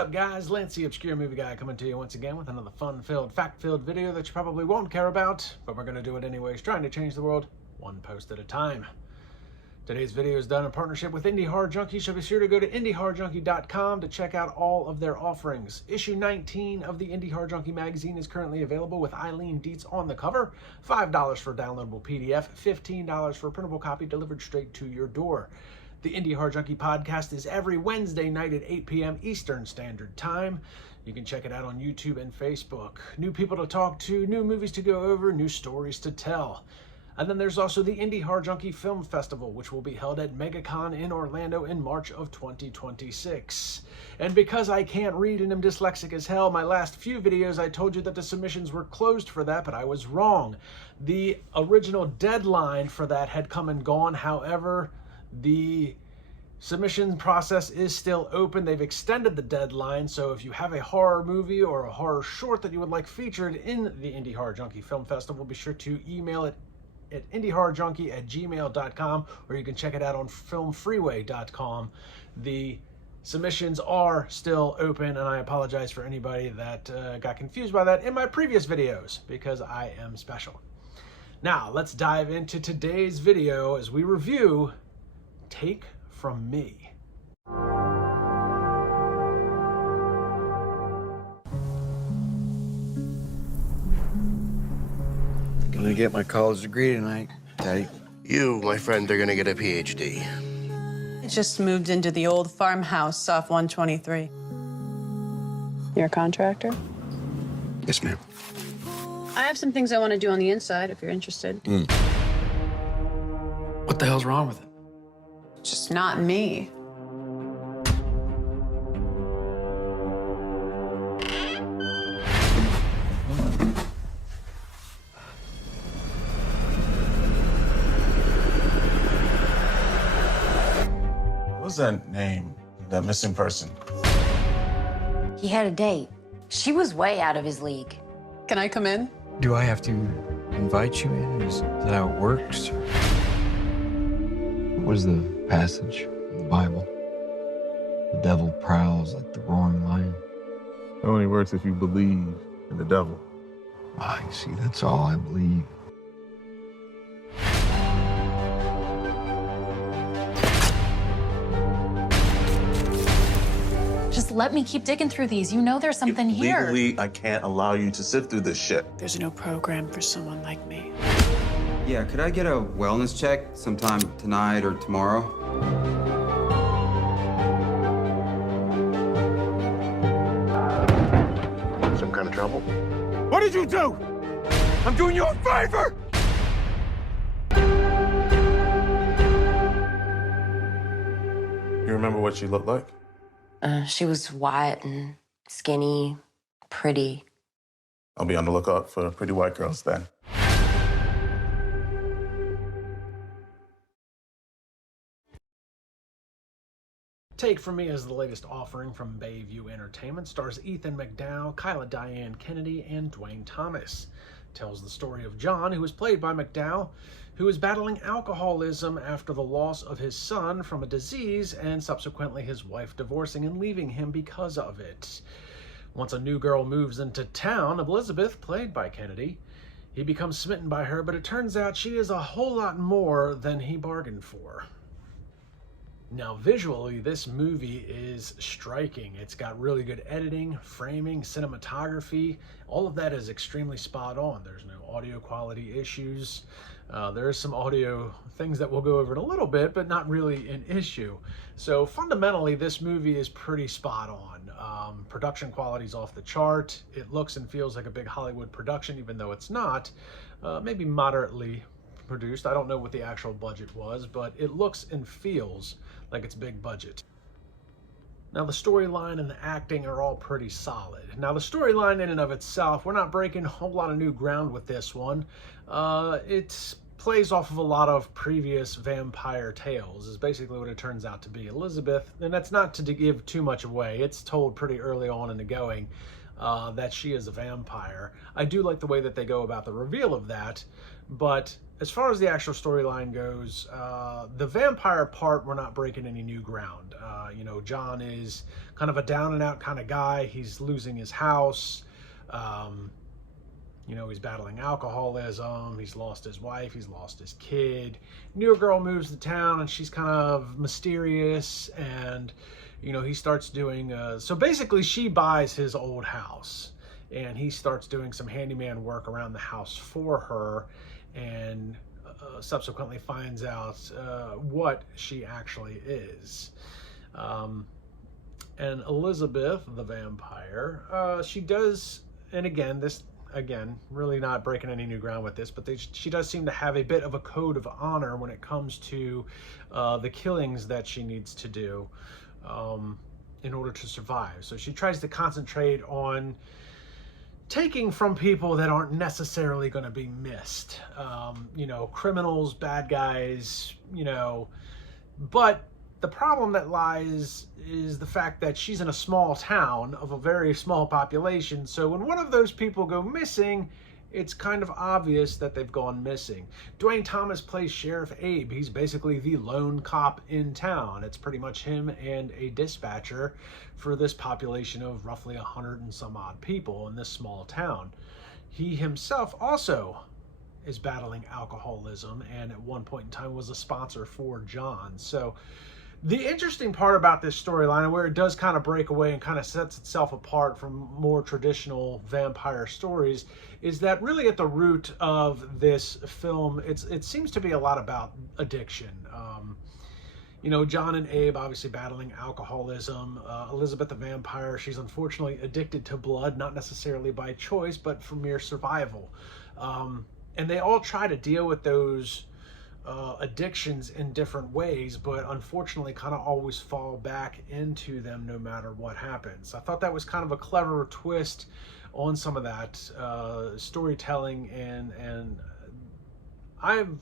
up, guys? Lance the Obscure Movie Guy coming to you once again with another fun-filled, fact-filled video that you probably won't care about, but we're going to do it anyways, trying to change the world one post at a time. Today's video is done in partnership with Indie Horror Junkie, so be sure to go to indiehorrorjunkie.com to check out all of their offerings. Issue 19 of the Indie Horror Junkie magazine is currently available with Eileen Dietz on the cover. $5 for a downloadable PDF, $15 for a printable copy delivered straight to your door. The Indie Horror Junkie podcast is every Wednesday night at 8 p.m. Eastern Standard Time. You can check it out on YouTube and Facebook. New people to talk to, new movies to go over, new stories to tell. And then there's also the Indie Horror Junkie Film Festival, which will be held at MegaCon in Orlando in March of 2026. And because I can't read and am dyslexic as hell, my last few videos I told you that the submissions were closed for that, but I was wrong. The original deadline for that had come and gone. However, the submission process is still open. They've extended the deadline, so if you have a horror movie or a horror short that you would like featured in the Indie Horror Junkie Film Festival, be sure to email it at indiehorrorjunkie@gmail.com, or you can check it out on filmfreeway.com. The submissions are still open, and I apologize for anybody that got confused by that in my previous videos, because I am special. Now, let's dive into today's video as we review Take From Me. Gonna get my college degree tonight, Daddy. You, my friend, are gonna get a PhD. I just moved into the old farmhouse off 123. You're a contractor? Yes, ma'am. I have some things I want to do on the inside if you're interested. What the hell's wrong with it? Just not me. What's that name? That missing person? He had a date. She was way out of his league. Can I come in? Do I have to invite you in? Is that how it works? What is the passage in the Bible? The devil prowls like the roaring lion. It only works if you believe in the devil. I see, that's all I believe. Just let me keep digging through these. You know there's something here. Legally, I can't allow you to sift through this shit. There's no program for someone like me. Yeah, could I get a wellness check sometime tonight or tomorrow? Some kind of trouble? What did you do? I'm doing you a favor! You remember what she looked like? She was white and skinny, pretty. I'll be on the lookout for pretty white girls then. Take From Me is the latest offering from Bayview Entertainment. Stars Ethan McDowell, Kyla Diane Kennedy, and Dwayne Thomas. Tells the story of John, who is played by McDowell, who is battling alcoholism after the loss of his son from a disease and subsequently his wife divorcing and leaving him because of it. Once a new girl moves into town, Elizabeth, played by Kennedy, he becomes smitten by her, but it turns out she is a whole lot more than he bargained for. Now, visually, this movie is striking. It's got really good editing, framing, cinematography. All of that is extremely spot on. There's no audio quality issues. There are some audio things that we'll go over in a little bit, but not really an issue. So fundamentally, this movie is pretty spot on. Production quality is off the chart. It looks and feels like a big Hollywood production, even though it's not. Maybe moderately produced. I don't know what the actual budget was, but it looks and feels like it's big budget. Now, the storyline and the acting are all pretty solid. Now, the storyline in and of itself, we're not breaking a whole lot of new ground with this one. It plays off of a lot of previous vampire tales, is basically what it turns out to be. Elizabeth, and that's not to give too much away, it's told pretty early on in the going. that she is a vampire. I do like the way that they go about the reveal of that, but as far as the actual storyline goes, the vampire part, we're not breaking any new ground. You know, John is kind of a down and out kind of guy. He's losing his house. You know, he's battling alcoholism. He's lost his wife. He's lost his kid. New girl moves to town, and she's kind of mysterious. And, you know, he starts doing... so basically, she buys his old house, and he starts doing some handyman work around the house for her, and subsequently finds out what she actually is. And Elizabeth, the vampire, she does... And again, really not breaking any new ground with this, but she does seem to have a bit of a code of honor when it comes to the killings that she needs to do in order to survive. So she tries to concentrate on taking from people that aren't necessarily going to be missed. You know, criminals, bad guys, you know, but the problem that lies is the fact that she's in a small town of a very small population. So when one of those people go missing, it's kind of obvious that they've gone missing. Dwayne Thomas plays Sheriff Abe. He's basically the lone cop in town. It's pretty much him and a dispatcher for this population of roughly 100 and some odd people in this small town. He himself also is battling alcoholism, and at one point in time was a sponsor for John. So the interesting part about this storyline, and where it does kind of break away and kind of sets itself apart from more traditional vampire stories, is that really at the root of this film, it seems to be a lot about addiction. You know, John and Abe obviously battling alcoholism. Elizabeth the vampire, she's unfortunately addicted to blood, not necessarily by choice, but for mere survival. And they all try to deal with those addictions in different ways, but unfortunately kind of always fall back into them no matter what happens. I thought that was kind of a clever twist on some of that storytelling, and I'm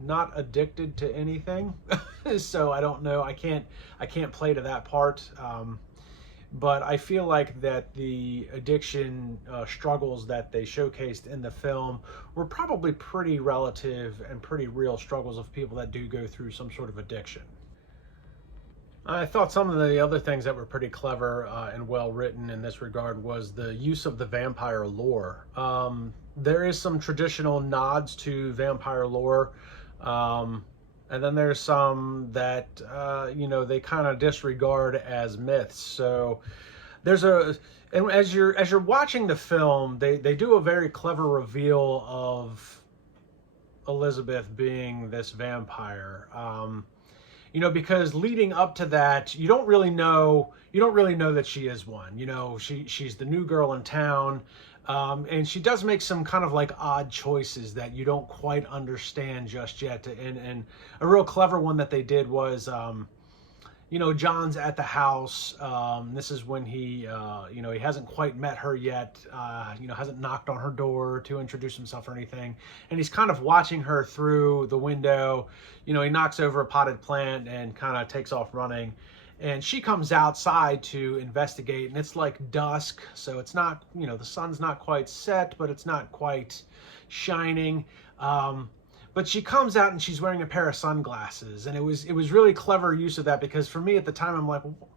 not addicted to anything, so I don't know. I can't play to that part. But I feel like that the addiction struggles that they showcased in the film were probably pretty relative and pretty real struggles of people that do go through some sort of addiction. I thought some of the other things that were pretty clever and well written in this regard was the use of the vampire lore. There is some traditional nods to vampire lore. And then there's some that, you know, they kind of disregard as myths. So there's and as you're watching the film, they do a very clever reveal of Elizabeth being this vampire. You know, because leading up to that, you don't really know that she is one. You know, she's the new girl in town. And she does make some kind of like odd choices that you don't quite understand just yet. And a real clever one that they did was, you know, John's at the house. This is when he, you know, he hasn't quite met her yet, you know, hasn't knocked on her door to introduce himself or anything. And he's kind of watching her through the window. You know, he knocks over a potted plant and kind of takes off running. And she comes outside to investigate, and it's like dusk, so it's not, you know, the sun's not quite set, but it's not quite shining. But she comes out and she's wearing a pair of sunglasses, and it was really clever use of that, because for me at the time, I'm like, well, what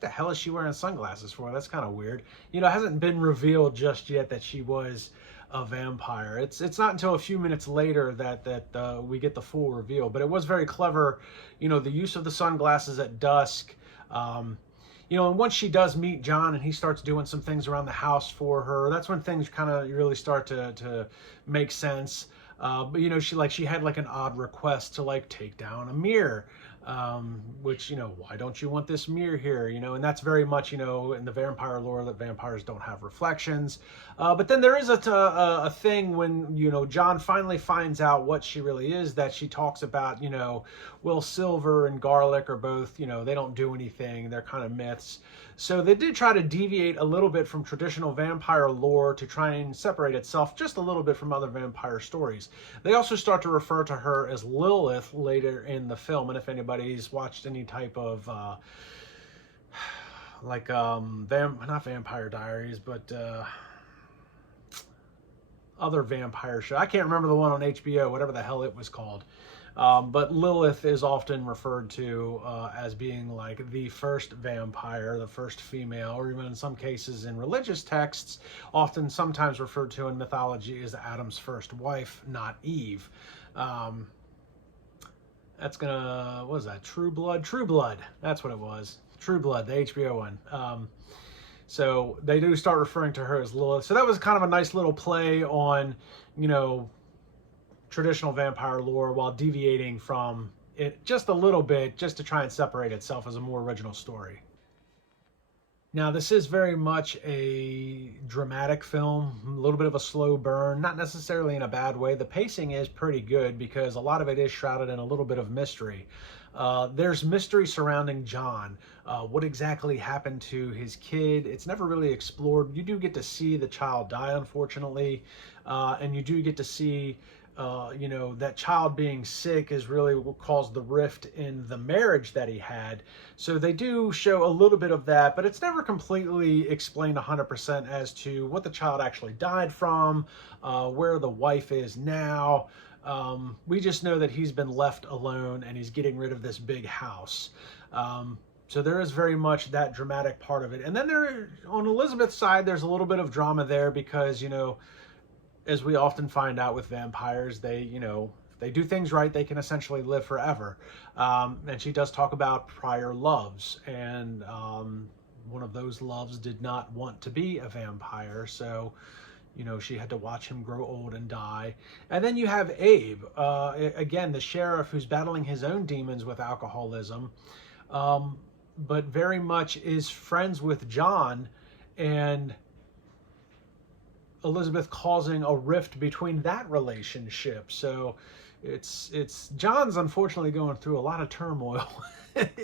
the hell is she wearing sunglasses for? That's kind of weird. You know, it hasn't been revealed just yet that she was a vampire. It's not until a few minutes later that we get the full reveal, but it was very clever, you know, the use of the sunglasses at dusk. You know, and once she does meet John and he starts doing some things around the house for her, that's when things kind of really start to make sense. But, you know, she had like an odd request to like take down a mirror, which, you know, why don't you want this mirror here? You know, and that's very much, you know, in the vampire lore that vampires don't have reflections. But then there is a thing when, you know, John finally finds out what she really is, that she talks about, you know, well, silver and garlic are both, you know, they don't do anything. They're kind of myths. So they did try to deviate a little bit from traditional vampire lore to try and separate itself just a little bit from other vampire stories. They also start to refer to her as Lilith later in the film. And if anybody's watched any type of like not Vampire Diaries, but other vampire show. I can't remember the one on HBO, whatever the hell it was called. But Lilith is often referred to as being like the first vampire, the first female, or even in some cases in religious texts, often sometimes referred to in mythology as Adam's first wife, not Eve. That's gonna, what was that? True Blood? True Blood. That's what it was. True Blood, the HBO one. So they do start referring to her as Lilith. So that was kind of a nice little play on, you know, traditional vampire lore while deviating from it just a little bit, just to try and separate itself as a more original story. Now, this is very much a dramatic film, a little bit of a slow burn, not necessarily in a bad way. The pacing is pretty good because a lot of it is shrouded in a little bit of mystery. There's mystery surrounding John. What exactly happened to his kid? It's never really explored. You do get to see the child die, unfortunately, and you do get to see you know, that child being sick is really what caused the rift in the marriage that he had. So they do show a little bit of that, but it's never completely explained 100% as to what the child actually died from, where the wife is now. We just know that he's been left alone and he's getting rid of this big house. So there is very much that dramatic part of it. And then there, on Elizabeth's side, there's a little bit of drama there because, you know, as we often find out with vampires, they, you know, if they do things right, they can essentially live forever. And she does talk about prior loves, and one of those loves did not want to be a vampire, so, you know, she had to watch him grow old and die. And then you have Abe, again, the sheriff who's battling his own demons with alcoholism, but very much is friends with John, and Elizabeth causing a rift between that relationship. So it's John's unfortunately going through a lot of turmoil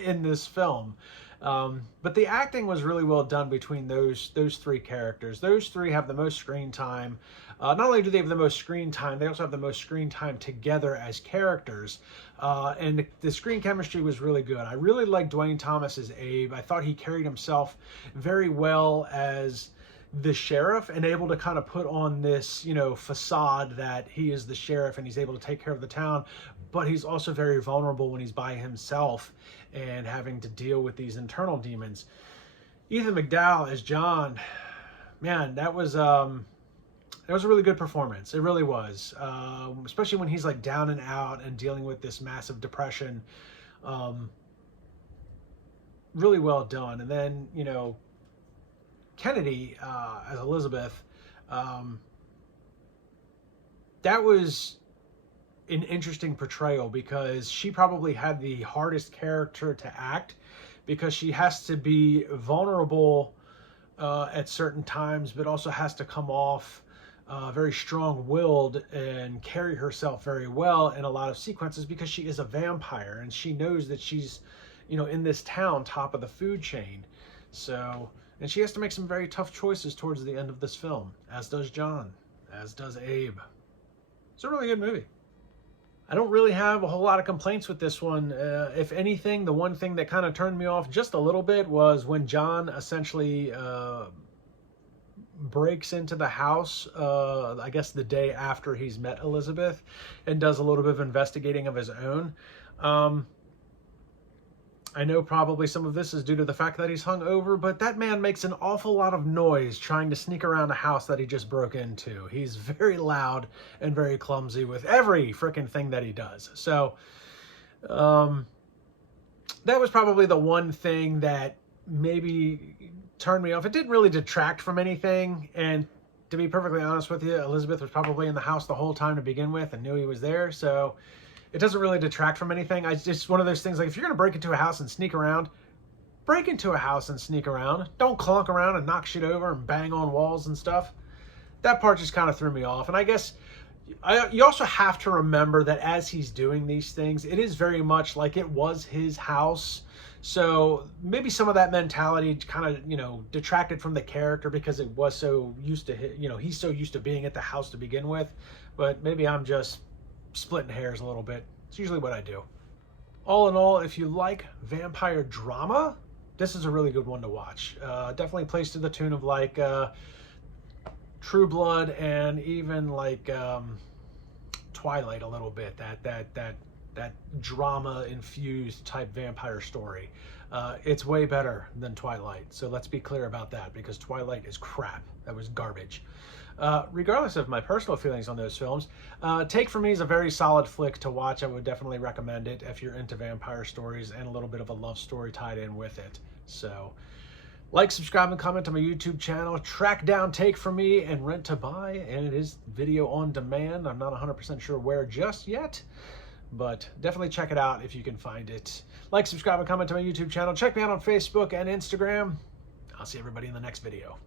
in this film. But the acting was really well done between those three characters. Those three have the most screen time. Not only do they have the most screen time, they also have the most screen time together as characters. And the screen chemistry was really good. I really liked Dwayne Thomas as Abe. I thought he carried himself very well as the sheriff and able to kind of put on this, you know, facade that he is the sheriff and he's able to take care of the town, but he's also very vulnerable when he's by himself and having to deal with these internal demons. Ethan McDowell as John, man, that was a really good performance. It really was, especially when he's like down and out and dealing with this massive depression. Really well done. And then, you know, Kennedy as Elizabeth, that was an interesting portrayal because she probably had the hardest character to act because she has to be vulnerable at certain times, but also has to come off very strong-willed and carry herself very well in a lot of sequences because she is a vampire and she knows that she's, you know, in this town, top of the food chain. So, and she has to make some very tough choices towards the end of this film, as does John, as does Abe. It's a really good movie. I don't really have a whole lot of complaints with this one. If anything, the one thing that kind of turned me off just a little bit was when John essentially breaks into the house, I guess the day after he's met Elizabeth, and does a little bit of investigating of his own. I know probably some of this is due to the fact that he's hungover, but that man makes an awful lot of noise trying to sneak around a house that he just broke into. He's very loud and very clumsy with every freaking thing that he does. So, that was probably the one thing that maybe turned me off. It didn't really detract from anything, and to be perfectly honest with you, Elizabeth was probably in the house the whole time to begin with and knew he was there, so it doesn't really detract from anything. It's just one of those things, like, if you're going to break into a house and sneak around, break into a house and sneak around. Don't clunk around and knock shit over and bang on walls and stuff. That part just kind of threw me off. And I guess you also have to remember that as he's doing these things, it is very much like it was his house. So maybe some of that mentality kind of, you know, detracted from the character because it was so used to, you know, he's so used to being at the house to begin with. But maybe I'm just splitting hairs a little bit. It's usually what I do. All in all, if you like vampire drama, this is a really good one to watch. Definitely plays to the tune of like True Blood and even like Twilight a little bit. That drama infused type vampire story. It's way better than Twilight. So let's be clear about that, because Twilight is crap. That was garbage. Regardless of my personal feelings on those films, Take For Me is a very solid flick to watch. I would definitely recommend it if you're into vampire stories and a little bit of a love story tied in with it. So like, subscribe, and comment on my YouTube channel. Track down Take For Me and Rent to Buy, and it is video on demand. I'm not 100% sure where just yet, but definitely check it out if you can find it. Like, subscribe, and comment to my YouTube channel. Check me out on Facebook and Instagram. I'll see everybody in the next video.